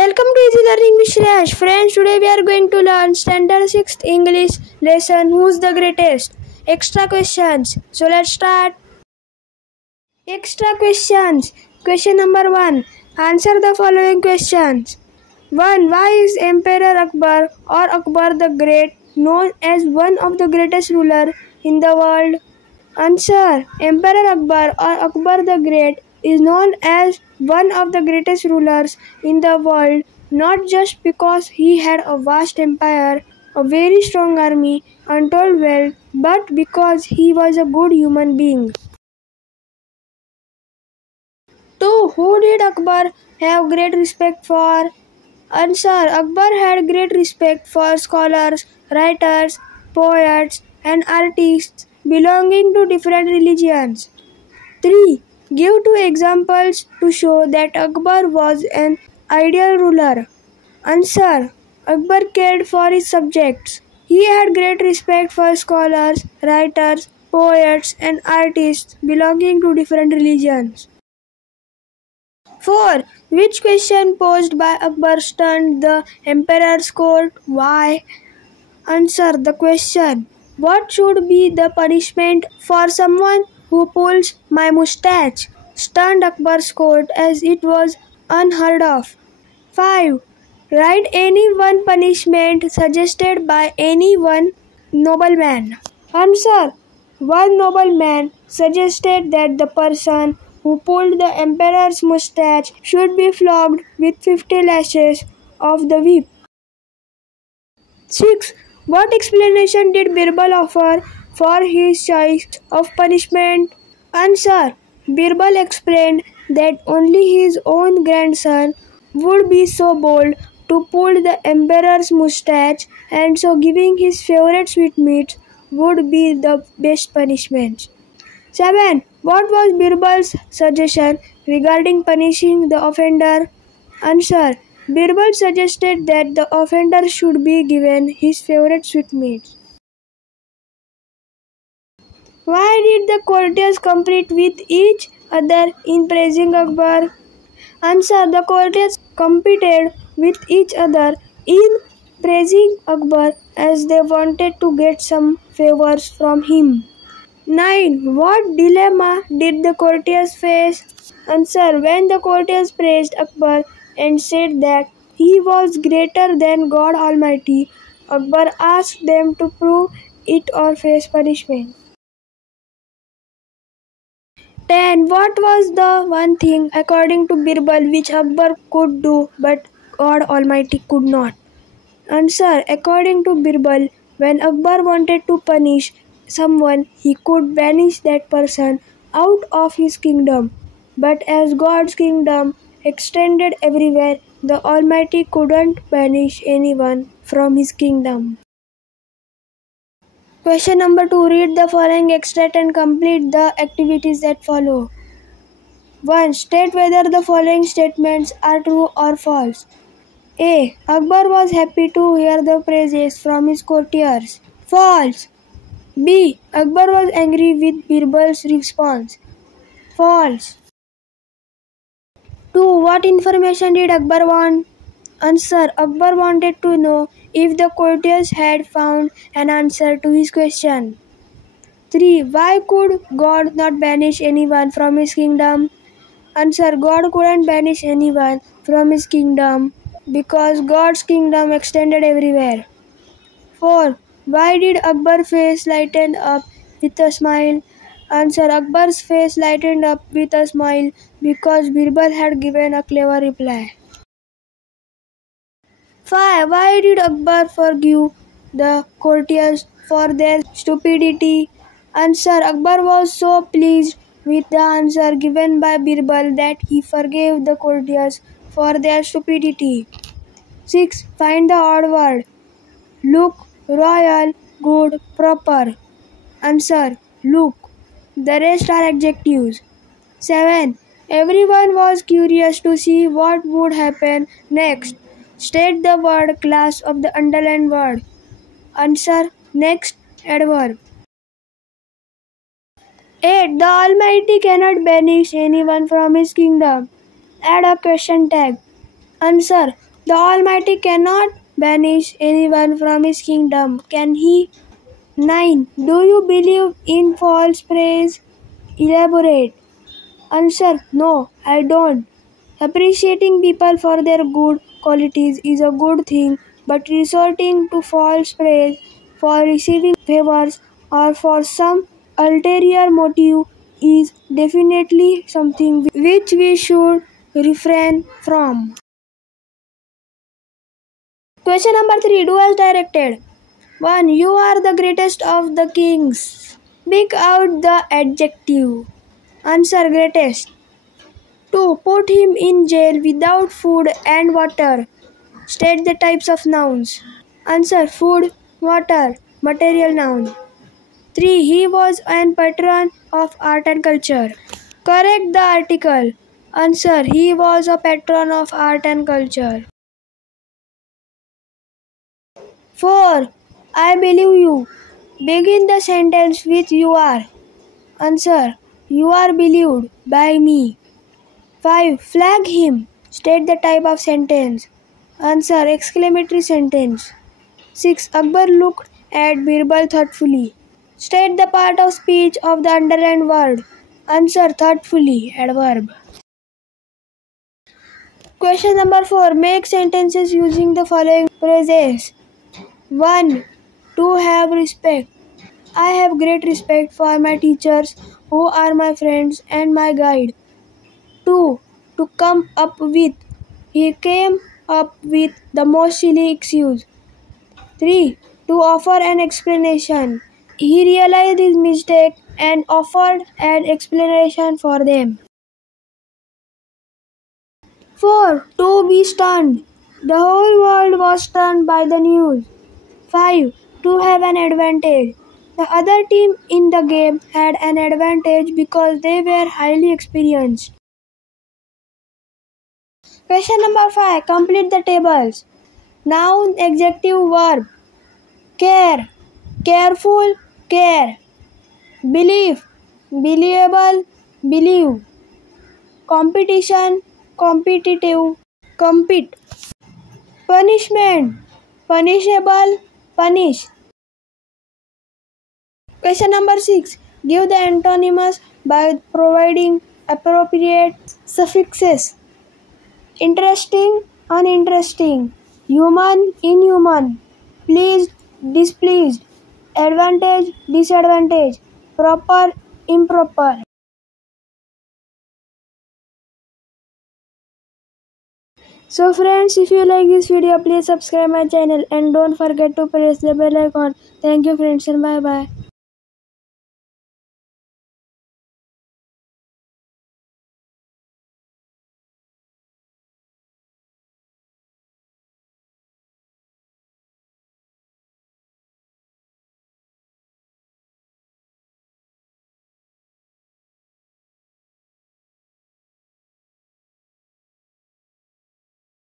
Welcome to Easy Learning with Shreyash. Friends, today we are going to learn Standard 6 English lesson Who's the Greatest? Extra questions. So let's start. Extra questions. Question number 1. Answer the following questions. 1. Why is Emperor Akbar or Akbar the Great known as one of the greatest rulers in the world? Answer. Emperor Akbar or Akbar the Great is known as one of the greatest rulers in the world, not just because he had a vast empire, a very strong army, untold wealth, but because he was a good human being. 2. Who did Akbar have great respect for? Answer. Akbar had great respect for scholars, writers, poets, and artists belonging to different religions. 3. Give 2 examples to show that Akbar was an ideal ruler. Answer. Akbar cared for his subjects. He had great respect for scholars, writers, poets, and artists belonging to different religions. 4. Which question posed by Akbar stunned the emperor's court? Why? Answer the question. What should be the punishment for someone who pulls my mustache? Stunned Akbar's court as it was unheard of. 5. Write any one punishment suggested by any one nobleman. Answer. One nobleman suggested that the person who pulled the emperor's mustache should be flogged with 50 lashes of the whip. 6. What explanation did Birbal offer for his choice of punishment? Answer. Birbal explained that only his own grandson would be so bold to pull the emperor's mustache, and so giving his favorite sweetmeats would be the best punishment. 7. What was Birbal's suggestion regarding punishing the offender? Answer. Birbal suggested that the offender should be given his favorite sweetmeats. Why did the courtiers compete with each other in praising Akbar? Answer. The courtiers competed with each other in praising Akbar as they wanted to get some favors from him. 9. What dilemma did the courtiers face? Answer. When the courtiers praised Akbar and said that he was greater than God Almighty, Akbar asked them to prove it or face punishment. 10. What was the one thing, according to Birbal, which Akbar could do but God Almighty could not? Answer. According to Birbal, when Akbar wanted to punish someone, he could banish that person out of his kingdom. But as God's kingdom extended everywhere, the Almighty couldn't banish anyone from his kingdom. Question number 2. Read the following extract and complete the activities that follow. 1. State whether the following statements are true or false. A. Akbar was happy to hear the praises from his courtiers. False. B. Akbar was angry with Birbal's response. False. 2. What information did Akbar want? Answer. Akbar wanted to know if the courtiers had found an answer to his question. 3. Why could God not banish anyone from his kingdom? Answer. God couldn't banish anyone from his kingdom because God's kingdom extended everywhere. 4. Why did Akbar's face lighten up with a smile? Answer. Akbar's face lightened up with a smile because Birbal had given a clever reply. 5. Why did Akbar forgive the courtiers for their stupidity? Answer. Akbar was so pleased with the answer given by Birbal that he forgave the courtiers for their stupidity. 6. Find the odd word. Look, royal, good, proper. Answer. Look. The rest are adjectives. 7. Everyone was curious to see what would happen next. State the word class of the underlined word. Answer. Next, adverb. 8. The Almighty cannot banish anyone from his kingdom. Add a question tag. Answer. The Almighty cannot banish anyone from His kingdom, can He? 9. Do you believe in false praise? Elaborate. Answer: No, I don't. Appreciating people for their good qualities is a good thing, but resorting to false praise for receiving favors or for some ulterior motive is definitely something which we should refrain from. Question number 3. Do as directed. 1. You are the greatest of the kings. Pick out the adjective. Answer: greatest. 2. Put him in jail without food and water. State the types of nouns. Answer: food, water, material noun. 3. He was an patron of art and culture. Correct the article. Answer: he was a patron of art and culture. 4. I believe you. Begin the sentence with you are. Answer: you are believed by me. 5. Flag him. State the type of sentence. Answer: exclamatory sentence. 6. Akbar looked at Birbal thoughtfully. State the part of speech of the underlined word. Answer: thoughtfully, adverb. Question number 4. Make sentences using the following phrases. 1. To have respect. I have great respect for my teachers who are my friends and my guide. 2. To come up with. He came up with the most silly excuse. 3. To offer an explanation. He realized his mistake and offered an explanation for them. 4. To be stunned. The whole world was stunned by the news. 5. To have an advantage. The other team in the game had an advantage because they were highly experienced. Question number 5. Complete the tables. Noun, adjective, verb. Care. Careful, care. Belief. Believable, believe. Competition, competitive, compete. Punishment. Punishable, punish. Question number 6. Give the antonyms by providing appropriate suffixes. Interesting, uninteresting. Human, inhuman. Pleased, displeased. Advantage, disadvantage. Proper, improper. So friends, if you like this video, please subscribe my channel and don't forget to press the bell icon. Thank you friends and bye bye.